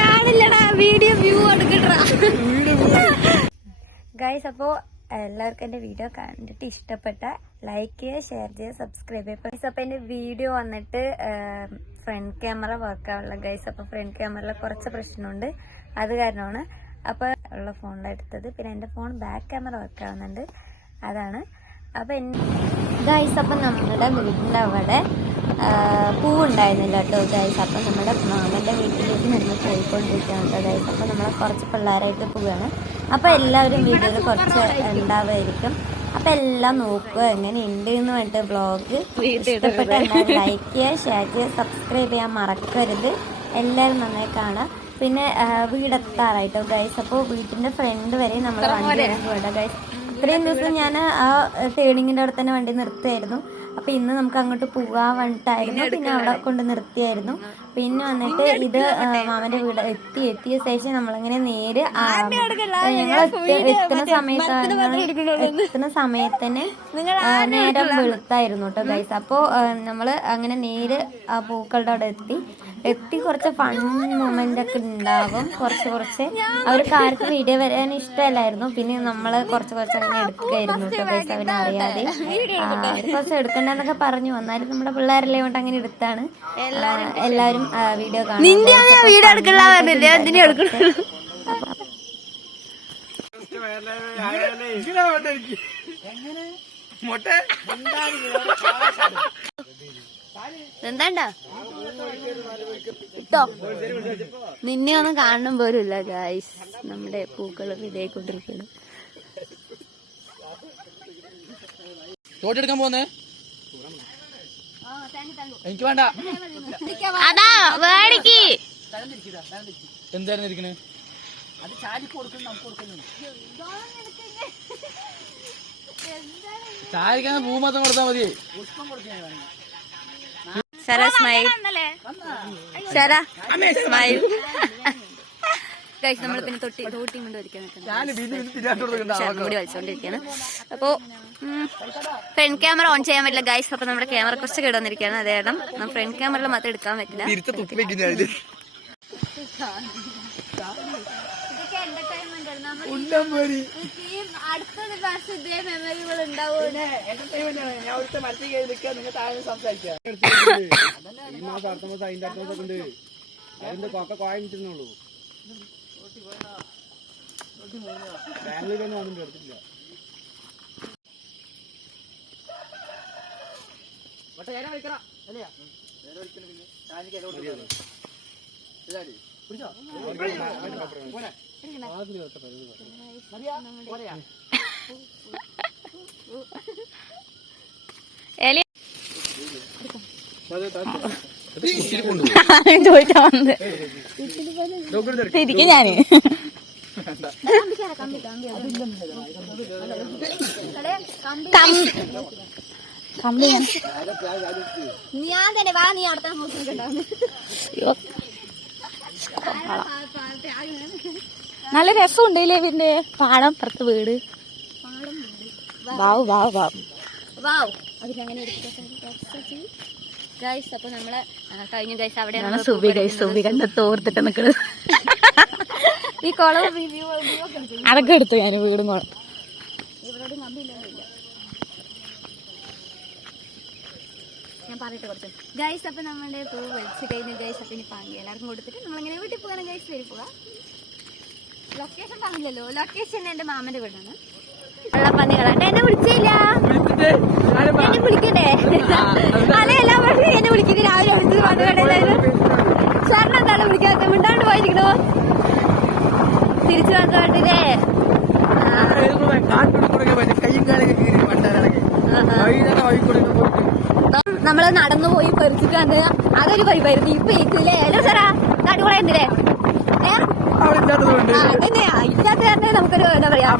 കാണില്ലടാ video view എടുക്കട്ടാ guys. അപ്പോ എല്ലാവർക്കും എന്റെ വീഡിയോ കണ്ടിട്ട് ഇഷ്ടപ്പെട്ട ലൈക്ക് ചെയ്യുക, ഷെയർ ചെയ്യുക, സബ്സ്ക്രൈബ് ചെയ്യുക. ഗൈസ് അപ്പൊ എന്റെ വീഡിയോ വന്നിട്ട് ഫ്രണ്ട് ക്യാമറ വർക്ക് ആവില്ല ഗൈസ്. അപ്പൊ ഫ്രണ്ട് ക്യാമറയിൽ കുറച്ച് പ്രശ്നമുണ്ട്, അത് കാരണമാണ് അപ്പൊ ഉള്ള ഫോണിലെടുത്തത്. പിന്നെ എന്റെ ഫോൺ ബാക്ക് ക്യാമറ വർക്ക് ആവുന്നുണ്ട്, അതാണ്. അപ്പൊ ഗൈസ് അപ്പൊ നമ്മുടെ വീടിന്റെ അവിടെ പൂവുണ്ടായിരുന്നില്ല കേട്ടോ ഗൈസ്. അപ്പം നമ്മുടെ മാമൻ്റെ വീട്ടിലേക്ക് നമ്മൾ പോയിക്കൊണ്ടിരിക്കുകയാണ് കേട്ടോ ഗൈസ്. അപ്പം നമ്മൾ കുറച്ച് പിള്ളേരായിട്ട് പോവുകയാണ്. അപ്പം എല്ലാവരും വീഡിയോയിൽ കുറച്ച് ഉണ്ടാവുമായിരിക്കും. അപ്പം എല്ലാം നോക്കുക എങ്ങനെയുണ്ട് എന്ന് പറഞ്ഞിട്ട് വ്ളോഗ് ഇഷ്ടപ്പെട്ട ലൈക്ക് ചെയ്യുക, ഷെയർ ചെയ്യുക, സബ്സ്ക്രൈബ് ചെയ്യാൻ മറക്കരുത്. എല്ലാവരും നന്നായി കാണുക. പിന്നെ വീടെത്താറായിട്ടോ ഗൈസ്. അപ്പോൾ വീട്ടിൻ്റെ ഫ്രണ്ട് വരെ നമ്മൾ വണ്ടി പോയിട്ടോ ഗൈസ്. ഇത്രയും ദിവസം ഞാൻ ആ ടേണിങ്ങിൻ്റെ അവിടെ തന്നെ വണ്ടി നിർത്തുമായിരുന്നു. അപ്പം ഇന്ന് നമുക്ക് അങ്ങോട്ട് പോകാൻ വേണ്ടിയിട്ടായിരുന്നു, പിന്നെ അവിടെ കൊണ്ട് നിർത്തിയായിരുന്നു. പിന്നെ വന്നിട്ട് ഇത് മാമൻ്റെ വീട് എത്തിയ ശേഷം നമ്മളിങ്ങനെ നേര് ഞങ്ങൾ എത്തുന്ന സമയത്തന്നെ നേരം വെളുത്തായിരുന്നു കേട്ടോ ഗൈസ്. അപ്പോൾ നമ്മൾ അങ്ങനെ നേര് ആ പൂക്കളുടെ അവിടെ എത്തി കുറച്ച് ഫൺ മൊമെന്റ് ഒക്കെ ഉണ്ടാവും. കുറച്ച് അവർക്ക് ആർക്കും വീഡിയോ വരാൻ ഇഷ്ടമല്ലായിരുന്നു. പിന്നെ നമ്മൾ കുറച്ച് അങ്ങനെ എടുക്കുകയായിരുന്നു കേട്ടോ ഗൈസ്. അവനെ അറിയാതെ അവർ കുറച്ച് എടുക്കണ്ടെന്നൊക്കെ പറഞ്ഞു. വന്നാലും നമ്മുടെ പിള്ളേരല്ലേ കൊണ്ട് അങ്ങനെ എടുത്താണ്. എല്ലാവരും വീഡിയോ കാണും. എന്താണ്ടാ ഇട്ടോ നിന്നെ ഒന്നും കാണണം പോലുമില്ല ഗൈസ്. നമ്മുടെ പൂക്കൾ ഇതായിക്കൊണ്ടിരിക്കണം. തോട്ടെടുക്കാൻ പോന്നേ എനിക്ക് വേണ്ട. അതാ വേടിക്ക് എന്തായിരുന്നു ഇരിക്കണേ? ചാരിക്കാൻ പൂ മാത്രം കൊടുത്താൽ മതി. Smile smile guys. നമ്മൾ പിന്നെ തോട്ടി കൊണ്ട് കൂടി വലിച്ചോണ്ടിരിക്കുകയാണ്. അപ്പോ ഫ്രണ്ട് ക്യാമറ ഓൺ ചെയ്യാൻ പറ്റില്ല ഗൈസ്. അപ്പൊ നമ്മുടെ ക്യാമറ കുറച്ച് കിടന്നിരിക്കുകയാണ്. അത് കാരണം ഫ്രണ്ട് ക്യാമറയിൽ മാത്രം എടുക്കാൻ പറ്റില്ല. അടുത്തൊരു പ്രാവശ്യം ഇതേ മെമ്മറികൾ ഉണ്ടാവും. ബാംഗ്ലൂരൊന്നും വന്നിട്ട് എടുത്തില്ല. ചോദിച്ചാ വന്നത് തിരിക്കും ഞാന്. ഞാൻ തന്നെ വാ, നീ അടുത്ത നല്ല രസമുണ്ടല്ലേ പിന്നെ പാടം പുറത്ത് വീട്. വാവ് വാവ് വാവ് വാവ്. അതിലങ്ങനെ ഗൈസ്. അപ്പൊ നമ്മള് കഴിഞ്ഞ ഗൈസ് അവിടെയാണ് സുബി ഗൈസ്. സുബി കണ്ട തോർത്തിട്ട് നിക്കണത്. ഈ കുളം റിവ്യൂ അതൊക്കെ എടുത്തു ഞാൻ. വീടും കുളം ഇവിടെ കമ്പിയില്ല ഞാൻ പറഞ്ഞിട്ട് കൊടുത്തു ഗൈസ്. അപ്പൊ നമ്മുടെ പൂ വലിച്ചു കഴിഞ്ഞു ഗൈസ്. അപ്പൊ ഇനി പാങ്ങി എല്ലാവർക്കും കൊടുത്തിട്ട് നമ്മളിങ്ങനെ വീട്ടിൽ പോകാനും ഗൈസ്. വരി പോവാ. ലൊക്കേഷൻ പറഞ്ഞില്ലല്ലോ. ലൊക്കേഷൻ എന്റെ മാമന്റെ വീടാണ്. വെള്ളപ്പന്നികളാണ്. എന്നെ വിളിച്ചില്ല, എന്നെ വിളിക്കണ്ടേ? അതെ എല്ലാ വർഷവും എന്നെ വിളിക്കുന്നത്. രാവിലെ വിളിച്ചത് പാട്ടുകടയിലായിരുന്നു. സാറിന് എന്താണ് വിളിക്കാത്ത? മിണ്ടാണ്ട് പോയിരിക്കണോ? തിരിച്ചു വന്നിട്ടില്ലേ? നമ്മള് നടന്നു പോയി പറിച്ചിട്ട് വന്ന് അതൊരു പരിപാടി. ഇപ്പൊ ഏറ്റില്ലേ? Hello Sarah നാട്ടുകൂടെ എന്തില്ലേ? ഇല്ലാത്ത തന്നെ നമുക്കൊരു എന്താ പറയാ.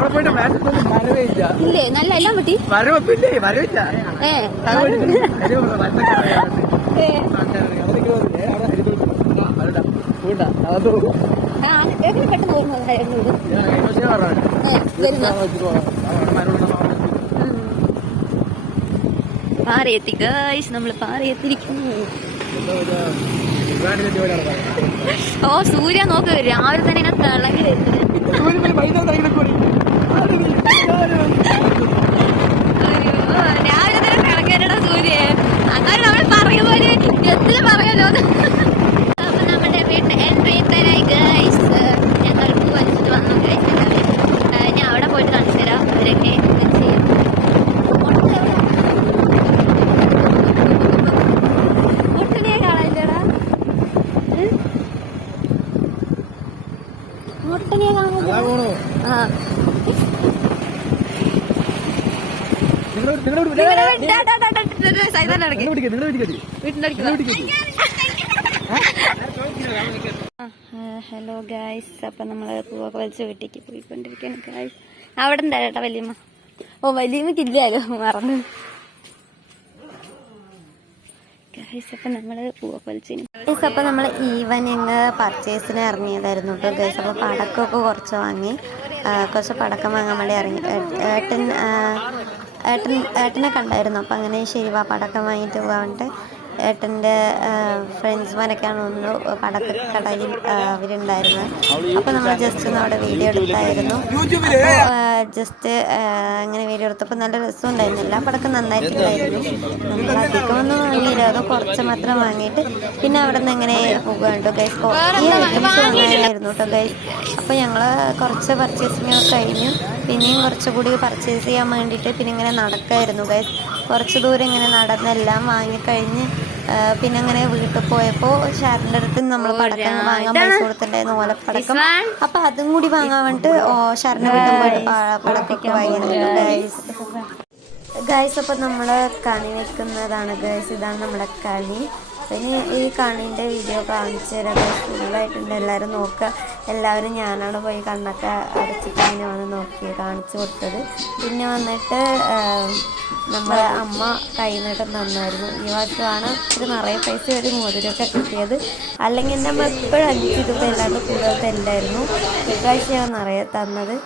ഇല്ലേ നല്ല എല്ലാം പറ്റി. പെട്ടെന്ന് ഓർമ്മ പാറയെത്തി ഗൈസ്, നമ്മള് പാറയെത്തിരിക്കുന്നു. ഓ സൂര്യ നോക്ക്, രാവിലെ തന്നെ ഇങ്ങനെ തിളങ്ങി വരുന്നത്. രാവിലെ തന്നെ തിളങ്ങാനടാ സൂര്യ. അങ്ങനെ നമ്മൾ പറയുന്ന പോലെ എത്തില് പറയാലോ. അപ്പൊ നമ്മുടെ വീട്ടിൽ എൻട്രി തരായി ഗൈസ്. ഞങ്ങൾ പൂ വലിച്ചിട്ട് വന്നു ഗൈസ്. ഞാൻ അവിടെ പോയിട്ട് കാണിച്ചു തരാം അവരൊക്കെ ചെയ്യും. മുട്ടനെ കാണാനില്ലടാ, മുട്ടനെ കാണുന്നു. ആ ഹലോ ഗായ്സ്, അപ്പൊ നമ്മള് പൂവൊക്കെ വലിച്ച് വീട്ടിലേക്ക് പോയിക്കൊണ്ടിരിക്കുകയാണ് ഗായ്സ്. അവിടെ എന്താ ചേട്ടാ വല്യമ്മ? ഓ വല്യമ്മക്കില്ലല്ലോ, മറന്നു ഗായ്സ്. അപ്പൊ നമ്മള് പൂവൊക്കെ വലിച്ചു ഗായ്സ്. അപ്പൊ നമ്മള് ഈവനിങ് പർച്ചേസിന് ഇറങ്ങിയതായിരുന്നു കേട്ടോ ഗായ്സ്. അപ്പൊ പടക്കമൊക്കെ കുറച്ച് വാങ്ങി, കുറച്ച് പടക്കം വാങ്ങാൻ വേണ്ടി ഇറങ്ങി. ഏട്ടനെ കണ്ടായിരുന്നു. അപ്പം അങ്ങനെ ശരി വാ പടക്കം വാങ്ങിയിട്ട് പോകാണ്ട് ഏട്ടൻ്റെ ഫ്രണ്ട്സ്മാരൊക്കെയാണ് ഒന്ന് പടക്കക്കടയിൽ അവരുണ്ടായിരുന്നത്. അപ്പോൾ നമ്മൾ ജസ്റ്റ് ഒന്ന് അവിടെ വീഡിയോ എടുത്തായിരുന്നു. അപ്പോൾ ജസ്റ്റ് അങ്ങനെ വീഡിയോ എടുത്തപ്പോൾ നല്ല രസം ഉണ്ടായിരുന്നു. എല്ലാ പടക്കം നന്നായിട്ടുണ്ടായിരുന്നു. നമ്മൾ അധികമൊന്നും വാങ്ങിയില്ല, അത് കുറച്ച് മാത്രം വാങ്ങിയിട്ട് പിന്നെ അവിടെ നിന്ന് എങ്ങനെ പോകുകയുണ്ടോ ഗൈസ്. ഈ ഐറ്റംസ് വാങ്ങാനായിരുന്നു കേട്ടോ ഗൈസ്. അപ്പോൾ ഞങ്ങൾ കുറച്ച് പർച്ചേസിങ് കഴിഞ്ഞു. പിന്നെയും കുറച്ചുകൂടി പർച്ചേസ് ചെയ്യാൻ വേണ്ടിയിട്ട് പിന്നെ ഇങ്ങനെ നടക്കായിരുന്നു ഗൈസ്. കുറച്ച് ദൂരം ഇങ്ങനെ നടന്നെല്ലാം വാങ്ങിക്കഴിഞ്ഞ് പിന്നെ അങ്ങനെ വീട്ടിൽ പോയപ്പോൾ ഷാറിൻ്റെ അടുത്ത് നമ്മൾ പടക്കം വാങ്ങാൻ പൈസ കൊടുത്തിട്ടുണ്ടായിരുന്നു, ഓലപ്പടക്കം. അപ്പം അതും കൂടി വാങ്ങാൻ വേണ്ടിയിട്ട് ഷാറിൻ്റെ വീട്ടിൽ പോയിട്ട് പടക്കമൊക്കെ വാങ്ങിയിരുന്നു ഗൈസ്. ഗൈസ് അപ്പം നമ്മൾ കണി വെക്കുന്നതാണ് ഗൈസ്. ഇതാണ് നമ്മുടെ കണി. പിന്നെ ഈ കണീൻ്റെ വീഡിയോ കാണിച്ചു തരാം ഗൈസ്. ഫുള്ളായിട്ടുണ്ട്, എല്ലാവരും നോക്കുക. എല്ലാവരും ഞാനാണ് പോയി കണ്ണൊക്കെ അടച്ചിട്ട് ഇങ്ങനെ വന്ന് നോക്കി കാണിച്ചു കൊടുത്തത്. പിന്നെ വന്നിട്ട് നമ്മളെ അമ്മ കൈനീട്ടം തന്നായിരുന്നു. ഈ വർഷമാണ് ഒരു നിറയെ പൈസ ഒരു മോതിരമൊക്കെ കിട്ടിയത്. അല്ലെങ്കിൽ എൻ്റെ അമ്മ എപ്പോഴും 5 രൂപ അല്ലാണ്ട് കൂടുതൽ തരില്ലായിരുന്നു. ഇപ്രാവശ്യമാണ് നിറയെ തന്നത്.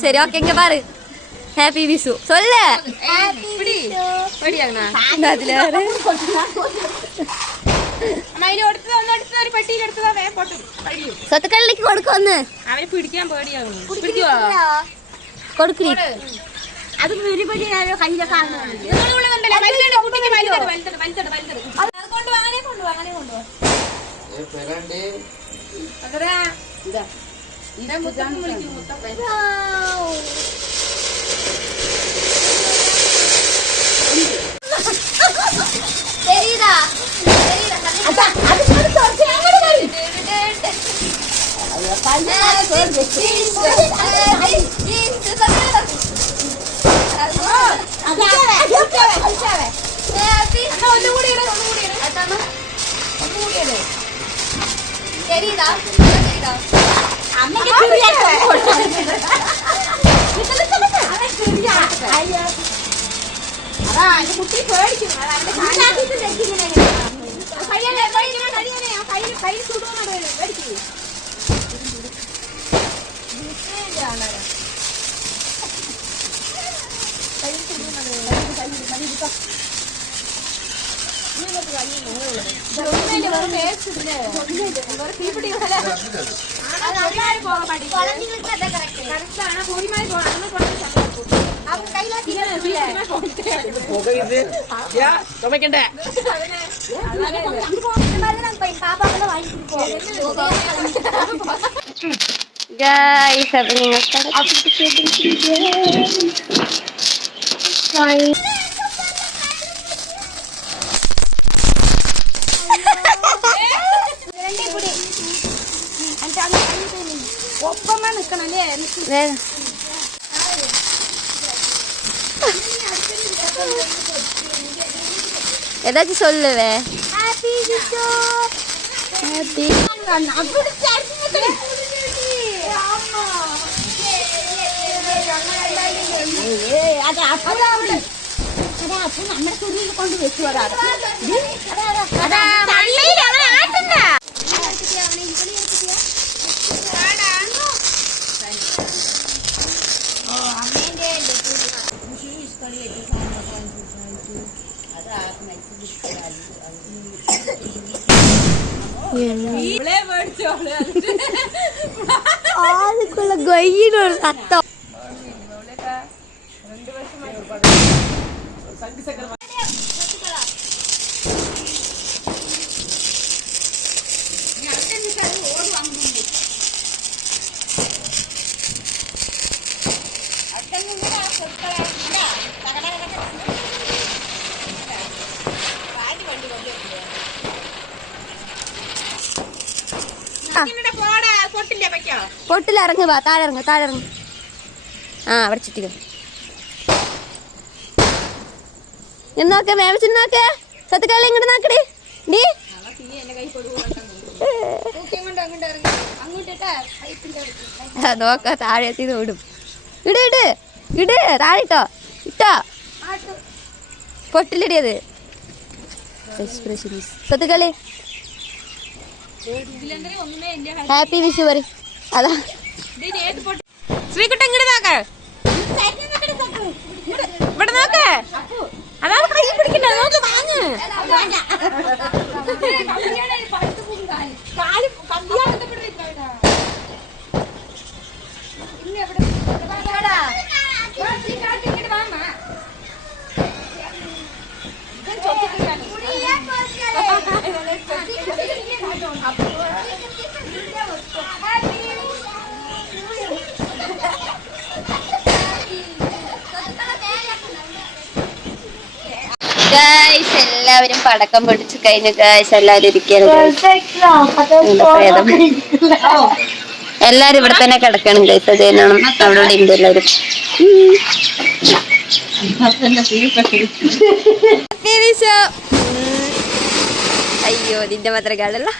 சரி ஓகேங்க பாரு. ஹாப்பி விசு சொல்லு. സത്തുക്കള്ളിക്ക് കൊടുക്കൊന്ന് അവനെ പിടിക്കാൻ പേടിയാവുന്നു. കൊടുക്കി അത് കയ്യിലൊക്കെ കുട്ടി പേടിക്കും. കൈ ചൂടുവാണ് പേടിക്കും. ചുമക്കണ്ടേ ഗൈസ് അപ്പൊ നിങ്ങൾ ഒപ്പമാ നിക്കണല്ലേ ஏதாச்சும் சொல்லுவே നമ്മുടെ തുണിയിൽ കൊണ്ട് വെച്ചു വരാറ് ആൾക്കുള്ള ഗൊയ്യിനൊരു സത്തം പൊട്ടിൽ ഇറങ്ങുക താഴെ ഇറങ്ങ് ആ അവിടെ ചുറ്റിക്കോ നോക്കേ മേമച്ചിന് നോക്കേ സത്തുകളി ഇങ്ങോട്ട് നോക്കടി നീ നോക്ക താഴെ എത്തി ഓടും ഇട് താഴെ ഇട്ടോ പൊട്ടിലിടിയത് സത്തുകളി ഹാപ്പി വിഷു പറ അതാ ശ്രീകുട്ട ഇങ്ങോട്ട് നോക്ക ഇവിടെ നോക്ക അതാണ് കൈ പിടിക്കണ്ട നോക്ക് വാങ്ങ് ഗായ്സ് എല്ലാവരും പടക്കം പൊട്ടിച്ചു കഴിഞ്ഞു ഗായ്സ് എല്ലാവരും ഇരിക്കണം എല്ലാരും ഇവിടെ തന്നെ കിടക്കണം ഗായ്സ് അതേനാണ് അവിടെ ഉണ്ട് എല്ലാവരും അയ്യോ നിന്റെ മാത്രം കാണല്ല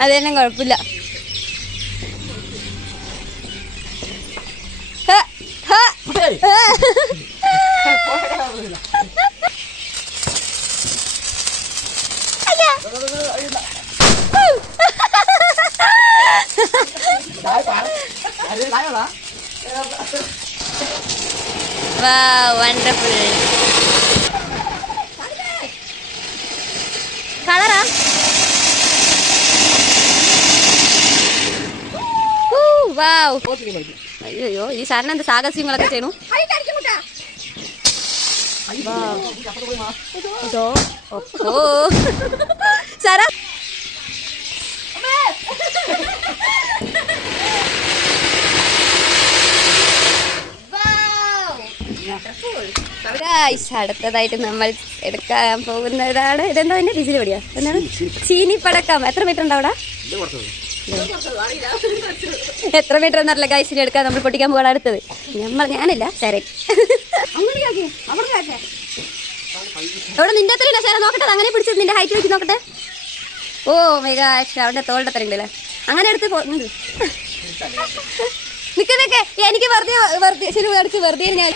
അതെല്ലാം കുഴപ്പമില്ല Wow, wonderful. Color? Wow. അയ്യോ ഈ സാറിന് എന്ത് സാഹസ്യങ്ങളൊക്കെ ചെയ്യണു ഇതോ ഓ സാറാ അടുത്തതായിട്ട് നമ്മൾ എടുക്കാൻ പോകുന്നതാണ് ഇതെന്താ എന്റെ ബിസിലി പടിയാ എന്താണ് ചീനി പടക്കം എത്ര മീറ്റർ ഉണ്ട് അവിടെ എത്ര മീറ്റർ എന്നറിയില്ല ഗൈസിനെ എടുക്കാൻ നമ്മൾ പൊട്ടിക്കാൻ പോകാൻ അടുത്തത് ഞാനില്ല ശരൻ അവിടെ നിന്റെ അത്രയില്ല ശരൻ നോക്കട്ടെ അങ്ങനെ പിടിച്ചത് നിന്റെ ഹൈറ്റ് വെച്ച് നോക്കട്ടെ ഓ മെഗാ അവിടെ തോളുടെ അത്രയുണ്ടല്ലേ അങ്ങനെ എടുത്ത് നിൽക്കുന്നൊക്കെ എനിക്ക് വെറുതെ ശരി അടിച്ച് വെറുതെ ഞാൻ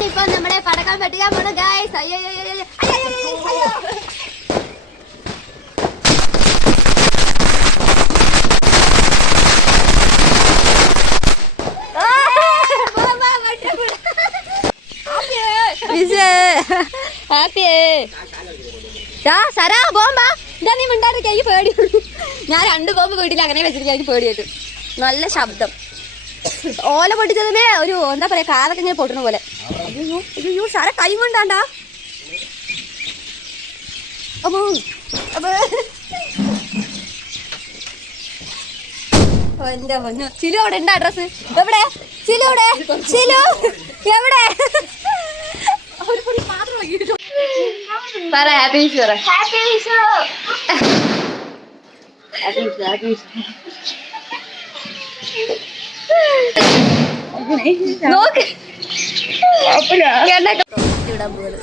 ഇപ്പൊ നമ്മളെ പടക്കം പെട്ടിക്കാൻ പോണു ഗൈസ് ഹാപ്പിയേ സരാ ബോംബാ ഇതാ നീ മിണ്ടാണ്ടിരിക്കാൻ എനിക്ക് പേടിയുള്ളൂ. ഞാൻ 2 ബോംബ് വീട്ടിൽ അങ്ങനെ വെച്ചിരിക്കാൻ എനിക്ക് പേടിയായിട്ട്. നല്ല ശബ്ദം, ഓല പൊട്ടിച്ചതിന് ഒരു എന്താ പറയാ കാതൊക്കെ ഇങ്ങനെ പൊട്ടണ പോലെ. അയ്യോ അയ്യോ സാറ കൈ കൊണ്ടാണ്ടാ. ചിലു അവിടെ ഉണ്ട് അഡ്രസ്. എവിടെ ചിലു? എവിടെ ചിലു? എവിടെ? പറ ഹാപ്പി വിഷു പറ. ഹാപ്പി വിഷു. നോക്ക് ഇടാൻ പോലെ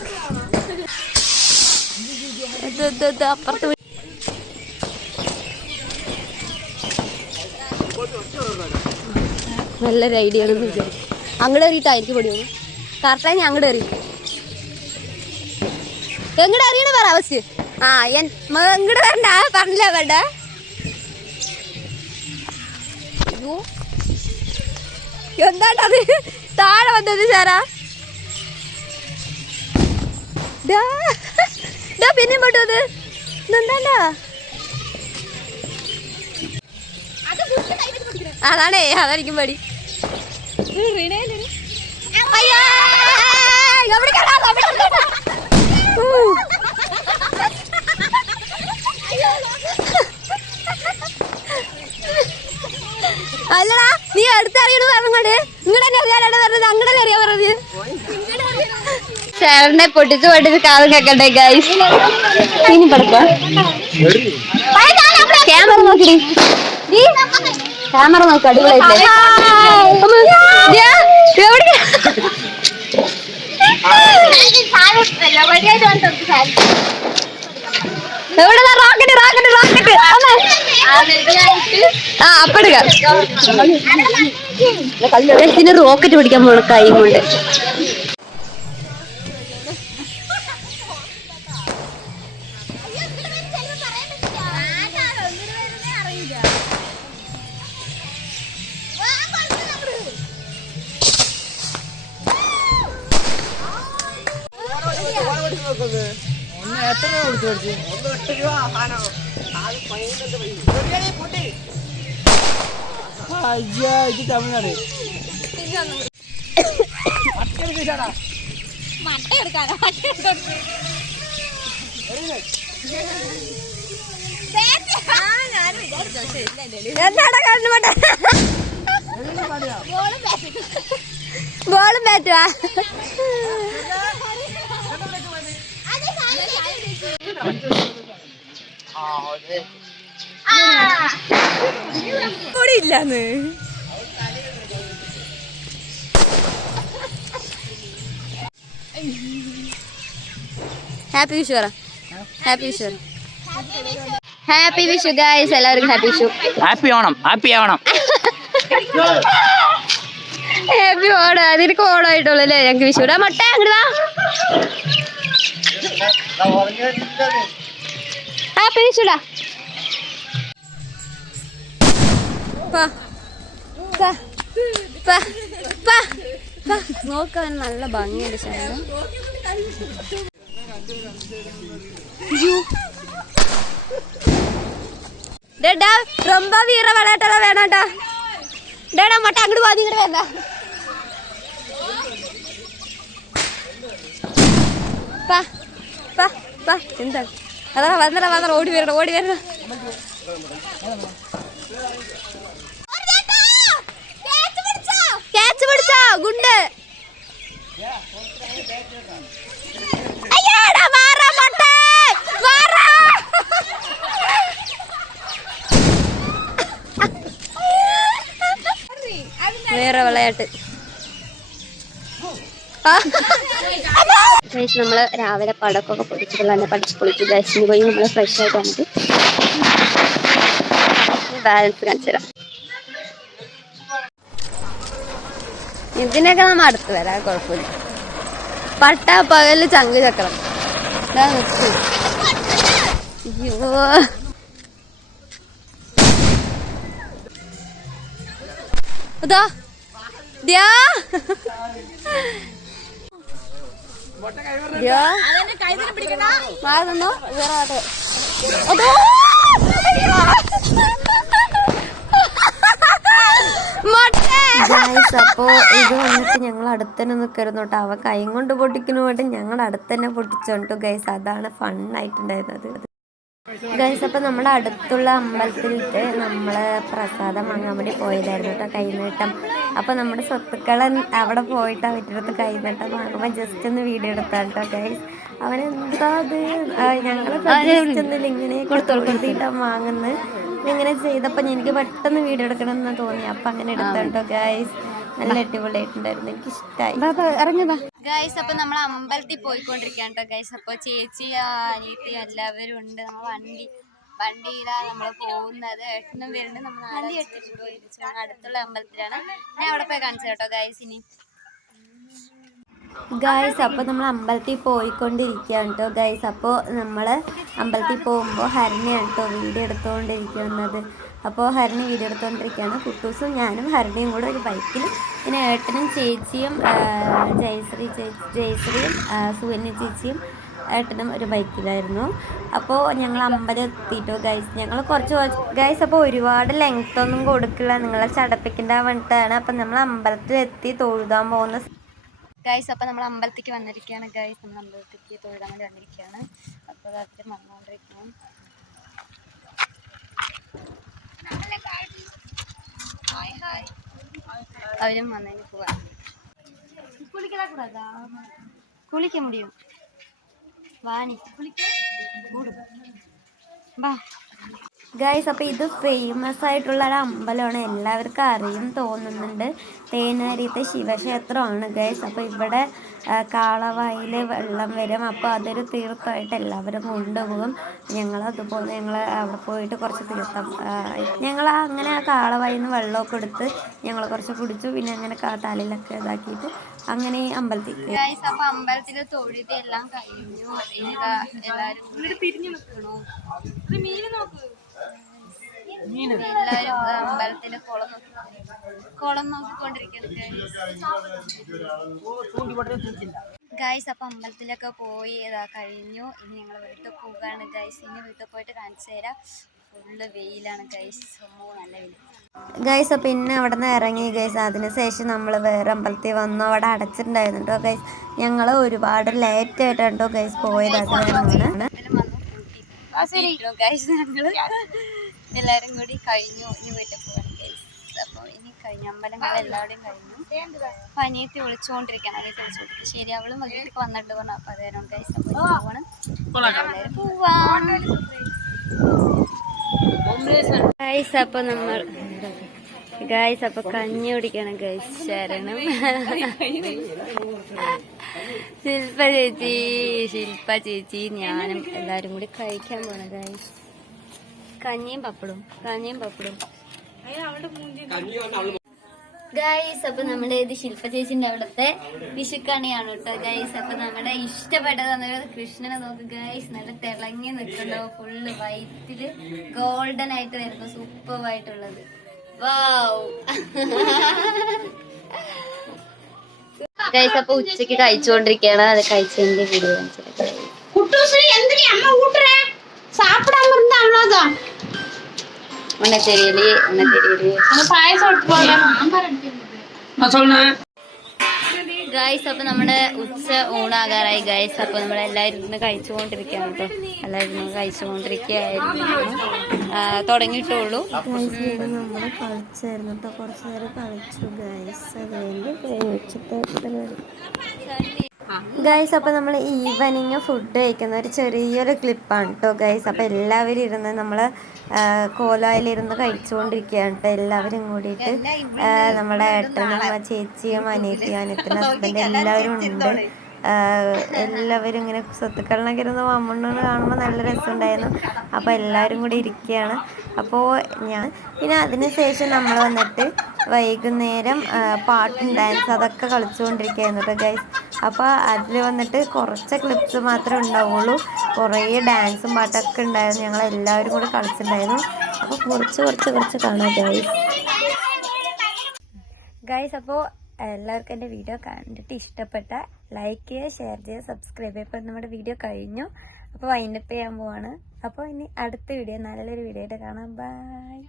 അപ്പുറത്ത് നല്ലൊരു ഐഡിയ ആണെന്ന് വിചാരിച്ചു. അങ്ങോട്ട് എറിയിട്ടായിരിക്കും പൊടിയൊന്നു കറക്റ്റായി. അങ്ങോട്ട് എറി എങ്ങോട്ട് അറിയണ പറ അവസ്ഥ. ആ ഇങ്ങോട്ട് വരണ്ട പറഞ്ഞില്ല വേണ്ട. അയ്യോ എന്താണ്ടത് താഴെ വന്നത് സാറാ. പിന്നെയും പോട്ടു അത് എന്താണ്ടാ. അതാണേ അതായിരിക്കും പടി. അല്ലടാ നീ അടുത്തറിയണ പറഞ്ഞോട് ഇങ്ങടെ അറിയാനാണ് പറഞ്ഞത്. അങ്ങനെ അറിയാൻ പറഞ്ഞത്. ചേട്ടനെ പൊട്ടിച്ച് കാതും കേക്കട്ടെ ഗൈസ്. ഇനി പഠിക്കാം. ക്യാമറ നോക്കി ക്യാമറ നോക്കി അടിപൊളിയായില്ലേ. എവിടെ റോക്കറ്റ് റോക്കറ്റ് റോക്കറ്റ് ആ അപ്പെടുക. ഇതിന് റോക്കറ്റ് പിടിക്കാൻ പോണ കൈ കൊണ്ട്. ഇത് തമിഴ്നാട് എന്താടാ കണ്ണുമട്ട ബോളും ബാറ്റുവാ. ഇല്ലാന്ന് ഹാപ്പി വിഷു പറ. Happy Vishu. Happy Vishu guys. എല്ലാവർക്കും happy Vishu. Happy Onam. Happy Onam. Happy Onam. അതിനൊക്കെ ഓണമായിട്ടുള്ളൂ അല്ലേ ഞങ്ങൾക്ക് വിഷു. മുട്ട അങ്ങോട്ട് ഹാപ്പി വിഷുടാ. നോക്കാൻ നല്ല ഭംഗിയുണ്ട് ശാന്ത. ரொம்ப வீர விளையாட்டெல்லாம் வேணாட்டா. டேடா மட்டை அங்கிட்டு பாதி இங்கிட்டு வேണ്ട. பா பா பா இந்த அதான் வந்துடா வந்துடா ஓடி வரடா ஓடி வரடா. கேட்ச் பிடிச்சா குண்டு. ஐயாடா வாரா மட்டை வாரா. വേറെ വിളയാട്ട്. നമ്മള് രാവിലെ പടക്കമൊക്കെ പൊടിച്ചിട്ടുള്ള തന്നെ പഠിച്ച് പൊളിച്ചു. ഗൈസിന് പോയി നമ്മള് ഫ്രഷ് ആയിട്ട് വന്നിട്ട് ബാലൻസ് കാണിച്ചു തരാം. ഇതിനൊക്കെ നമ്മ അടുത്ത് വരാം, കുഴപ്പമില്ല. പട്ട പകല് ചങ്ക് ചക്രം. അയ്യോ അതാ അതിന് കൈതിന് പിടിക്കണ്ട. അപ്പോ ഇത് വന്നിട്ട് ഞങ്ങൾ അടുത്തന്നെ നിൽക്കരുന്നു കേട്ടോ. അവ കൈ കൊണ്ട് പൊട്ടിക്കുന്ന പോയിട്ട് ഞങ്ങൾ അടുത്തന്നെ പൊട്ടിച്ചോണ്ടു ഗൈസ്. അതാണ് ഫണ്ണായിട്ടുണ്ടായിരുന്നത് ഗൈസ്. അപ്പം നമ്മുടെ അടുത്തുള്ള അമ്പലത്തിലിട്ട് നമ്മൾ പ്രസാദം വാങ്ങാൻ വേണ്ടി പോയതായിരുന്നു കേട്ടോ, കൈനീട്ടം. അപ്പം നമ്മുടെ സ്വത്തുക്കളെ അവിടെ പോയിട്ട് അവരുടെ അടുത്ത് കൈനീട്ടം വാങ്ങുമ്പോൾ ജസ്റ്റ് ഒന്ന് വീഡിയോ എടുത്താൽ കേട്ടോ ഗൈസ്. അവനെന്താ അത് ഞങ്ങൾ പ്രതീക്ഷിച്ചൊന്നുമില്ല ഇങ്ങനെ കൊടുത്തിട്ടാ വാങ്ങുന്നത്. ഇങ്ങനെ ചെയ്തപ്പോൾ എനിക്ക് പെട്ടെന്ന് വീഡിയോ എടുക്കണം എന്ന് തോന്നി. അപ്പം അങ്ങനെ എടുത്താൽ കേട്ടോ ഗൈസ്. നല്ല അടിപൊളിയായിട്ടുണ്ടായിരുന്നു, എനിക്ക് ഇഷ്ടമായി ഗൈസ്. അപ്പൊ നമ്മൾ അമ്പലത്തിൽ പോയിക്കൊണ്ടിരിക്കുകയാണ് കേട്ടോ ഗൈസ്. അപ്പൊ ചേച്ചി അനിയത്തി എല്ലാവരും ഉണ്ട്. നമ്മൾ വണ്ടിയിലാണ് നമ്മൾ പോകുന്നത്. ഏട്ടനും വരുന്നുണ്ട്. നമ്മൾ നാല് എടുത്തിട്ട് പോയിരിച്ചു അടുത്തുള്ള അമ്പലത്തിലാണ്. ഞാൻ അവിടെ പോയി കാണിച്ചു കേട്ടോ ഗൈസ്. ഇനി ഗൈസ് അപ്പോൾ നമ്മൾ അമ്പലത്തിൽ പോയിക്കൊണ്ടിരിക്കുകയാണ് കേട്ടോ ഗൈസ്. അപ്പോൾ നമ്മൾ അമ്പലത്തിൽ പോകുമ്പോൾ ഹരണിയാണ് കേട്ടോ വീഡിയോ എടുത്തുകൊണ്ടിരിക്കുന്നത്. അപ്പോൾ ഹരണി വീഡിയോ എടുത്തുകൊണ്ടിരിക്കുകയാണ്. കുട്ടൂസും ഞാനും ഹരണിയും കൂടെ ഒരു ബൈക്കിൽ, പിന്നെ ഏട്ടനും ചേച്ചിയും ജയശ്രീയും സുകന്യ ചേച്ചിയും ഏട്ടനും ഒരു ബൈക്കിലായിരുന്നു. അപ്പോൾ ഞങ്ങൾ അമ്പലം എത്തിയിട്ടോ ഗൈസ്. ഞങ്ങൾ കുറച്ച് ഗൈസ്. അപ്പോൾ ഒരുപാട് ലെങ്ത് ഒന്നും കൊടുക്കില്ല, നിങ്ങളെ ചടപ്പിക്കേണ്ട വേണ്ടിയിട്ടാണ്. അപ്പം നമ്മൾ അമ്പലത്തിൽ എത്തി തൊഴുതാൻ പോകുന്ന ഗൈസ്. അപ്പോൾ നമ്മൾ അമ്പലത്തേക്ക് വന്നിരിക്കുകയാണ് ഗൈസ്. നമ്മൾ അമ്പലത്തേക്ക് തൊഴുതാൻ വേണ്ടി വന്നിരിക്കുകയാണ്. അപ്പോൾ രാത്രി വന്നുകൊണ്ടിരിക്കണം. അവരും വന്നതിന് പോവാ. കുളിക്ക മുടിയും വാണി ഗൈസ്. അപ്പോൾ ഇത് ഫേമസ് ആയിട്ടുള്ള ഒരു അമ്പലമാണ്, എല്ലാവർക്കും അറിയും തോന്നുന്നുണ്ട്. തേനാരിത്തെ ശിവക്ഷേത്രമാണ് ഗൈസ്. അപ്പോൾ ഇവിടെ കാളവായിൽ വെള്ളം വരും. അപ്പോൾ അതൊരു തീർത്ഥമായിട്ട് എല്ലാവരും കൊണ്ടുപോകും. ഞങ്ങളതുപോലെ ഞങ്ങൾ അവിടെ പോയിട്ട് കുറച്ച് തീർത്ഥം ഞങ്ങൾ അങ്ങനെ ആ കാളവായിൽ നിന്ന് വെള്ളമൊക്കെ എടുത്ത് ഞങ്ങൾ കുറച്ച് കുടിച്ചു. പിന്നെ അങ്ങനെ തലയിലൊക്കെ ഇതാക്കിയിട്ട് അങ്ങനെ ഈ അമ്പലത്തിൽ ഗൈസ്. അപ്പോൾ അമ്പലത്തിൽ തൊഴുതി എല്ലാം കഴിഞ്ഞു. എല്ലാവരും തിരിഞ്ഞു നിൽക്കണോ എല്ലാവരും അമ്പലത്തില് കുളം നോക്കിക്കൊണ്ടിരിക്കുന്നു ഗൈസ്. അപ്പൊ അമ്പലത്തിലൊക്കെ പോയി ഇതാ കഴിഞ്ഞു. ഇനി ഞങ്ങൾ വീട്ടിൽ പോവുകയാണ് ഗൈസ്. ഇനി വീട്ടിൽ പോയിട്ട് കാണിച്ചു തരാം. ഫുള്ള് വെയിലാണ് ഗൈസ്, നല്ല വെയിൽ ഗൈസ്. പിന്നെ അവിടെ നിന്ന് ഇറങ്ങി ഗൈസ്. അതിനുശേഷം നമ്മൾ വേറെ അമ്പലത്തിൽ വന്നു. അവിടെ അടച്ചിട്ടുണ്ടായിരുന്നു കേട്ടോ ഗൈസ്. ഞങ്ങൾ ഒരുപാട് ലേറ്റ് ആയിട്ടാണ് കേട്ടോ ഗൈസ് പോയത്. അതിനാണ് ഗൈസ് ഞങ്ങൾ എല്ലാവരും കൂടി കഴിഞ്ഞു. ഇനി വീട്ടിൽ പോകാൻ ഗൈസ്. അപ്പോൾ ഇനി കഴിഞ്ഞ അമ്പലങ്ങൾ എല്ലാവരുടെയും കഴിഞ്ഞു. അപ്പോൾ അനിയത്തി വിളിച്ചുകൊണ്ടിരിക്കുകയാണ്. അനിയത്തി വിളിച്ചുകൊണ്ടിരിക്കും. ശരി, അവളും വീട്ടിലേക്ക് വന്നിട്ട് പറഞ്ഞു. അപ്പോൾ അതേനോ ഗൈസ്. അപ്പോൾ പോകണം, എല്ലാവരും പോവാം ഗൈസ്. അപ്പോൾ നമ്മൾ ഗൈസ് അപ്പോൾ കഞ്ഞി കുടിക്കണം ഗൈസ്. ശരണം ശില്പ ചേച്ചി ഞാനും എല്ലാവരും കൂടി കഴിക്കാൻ പോണം ഗൈസ്. കഞ്ഞിയും പപ്പടും ഗൈസ്. അപ്പൊ നമ്മുടെ ഇത് ശില്പ ചേച്ചിന്റെ അവിടുത്തെ വിഷുക്കണിയാണ് കേട്ടോ ഗൈസ്. അപ്പൊ നമ്മുടെ ഇഷ്ടപ്പെട്ടത് കൃഷ്ണനെ നോക്ക് ഗൈസ്. നല്ല തിളങ്ങി നിൽക്കണ്ടോ, ഫുള്ള് വൈറ്റില് ഗോൾഡൻ ആയിട്ട് വരുന്നു, സൂപ്പറായിട്ടുള്ളത്. വാവ് ഗൈസ്. അപ്പൊ ഉച്ചക്ക് കഴിച്ചുകൊണ്ടിരിക്കുകയാണ്. അത് കഴിച്ചതിന്റെ വീഡിയോ ഗൈസ്. അപ്പൊ നമ്മുടെ ഉച്ച ഊണാകാറായി ഗൈസ്. അപ്പൊ നമ്മളെല്ലാവരും ഇരുന്ന് കഴിച്ചുകൊണ്ടിരിക്കുകയാണ് കേട്ടോ. എല്ലാവരും കഴിച്ചുകൊണ്ടിരിക്കുകയായിരുന്നു. തുടങ്ങിയിട്ടുള്ളൂ. നമ്മള് കളിച്ചായിരുന്നു കേട്ടോ, കുറച്ചു നേരം കളിച്ചു ഗൈസ്. അതുകൊണ്ട് ഉച്ചത്തെ ഗൈസ്. അപ്പോൾ നമ്മൾ ഈവനിങ് ഫുഡ് കഴിക്കുന്ന ഒരു ചെറിയൊരു ക്ലിപ്പാണ് കേട്ടോ ഗൈസ്. അപ്പോൾ എല്ലാവരും ഇരുന്ന് നമ്മൾ കോലായിലിരുന്ന് കഴിച്ചുകൊണ്ടിരിക്കുകയാണ് കേട്ടോ. എല്ലാവരും കൂടിയിട്ട് നമ്മുടെ ഏട്ടനും ചേച്ചിയും അനിയത്തിനും ഹസ്ബൻഡ് എല്ലാവരും ഉണ്ട്. എല്ലാവരും ഇങ്ങനെ സ്വത്തുക്കളിനൊക്കെ ഇരുന്ന് മമ്മണ്ണൂന്ന് കാണുമ്പോൾ നല്ല രസമുണ്ടായിരുന്നു. അപ്പോൾ എല്ലാവരും കൂടി ഇരിക്കുകയാണ്. അപ്പോൾ പിന്നെ അതിനുശേഷം നമ്മൾ വന്നിട്ട് വൈകുന്നേരം പാട്ടും ഡാൻസ് അതൊക്കെ കളിച്ചുകൊണ്ടിരിക്കുകയായിരുന്നു കേട്ടോ ഗൈസ്. അപ്പോൾ അതിൽ വന്നിട്ട് കുറച്ച് ക്ലിപ്സ് മാത്രമേ ഉണ്ടാവുള്ളൂ. കുറേ ഡാൻസും പാട്ടൊക്കെ ഉണ്ടായിരുന്നു. ഞങ്ങൾ എല്ലാവരും കൂടി കളിച്ചിട്ടുണ്ടായിരുന്നു. അപ്പോൾ കുറച്ച് കാണാം ഗൈസ്. അപ്പോൾ എല്ലാവർക്കും എൻ്റെ വീഡിയോ കണ്ടിട്ട് ഇഷ്ടപ്പെട്ട ലൈക്ക് ചെയ്യുക, ഷെയർ ചെയ്യുക, സബ്സ്ക്രൈബ് ചെയ്യുക. അപ്പോൾ നമ്മുടെ വീഡിയോ കഴിഞ്ഞു. അപ്പോൾ വൈൻഡപ്പ് ചെയ്യാൻ പോവാണ്. അപ്പോൾ ഇനി അടുത്ത വീഡിയോ നല്ലൊരു വീഡിയോ ആയിട്ട് കാണാം. ബൈ.